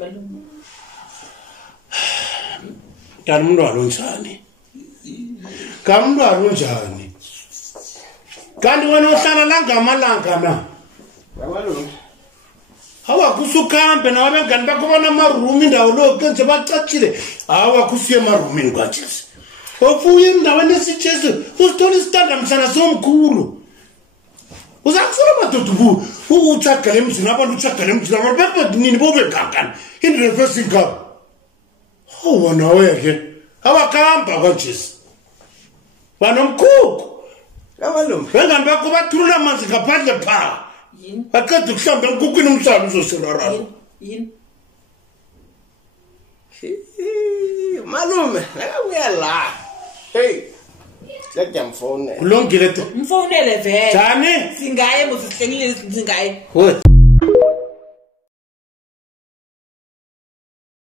malume. Kanti umntwana unjani? Kamntwana unjani? Kanti wena uhlala la ngamalanga na? Malume. Hawa kusukhambe nawe bengani bakho bona amaroom indawo lo kenze bacacile. Hawa kusiye emaroomini kwaJesu. Ofuye endaweni esijesu usithola isitanda mhlana somkhulu. Uzakusela madodu uthagale emzini abantu uthagale emzini abantu bathi nini bobe kankani indle first income. Hawa nawe ke awakhamba kwaJesu. Banomkhukhu. Malume. Bengani bakho bathulula amanzi ngaphandle pha. Yini? Aqeda ukuhlamba enkukhwini umhlaba uzoselarara. Yini? Malume, uya la. Hey. Ngiyamfona. Kulungile to. Mfonele vele. Jani? Singaye mosihlengile singaye. What?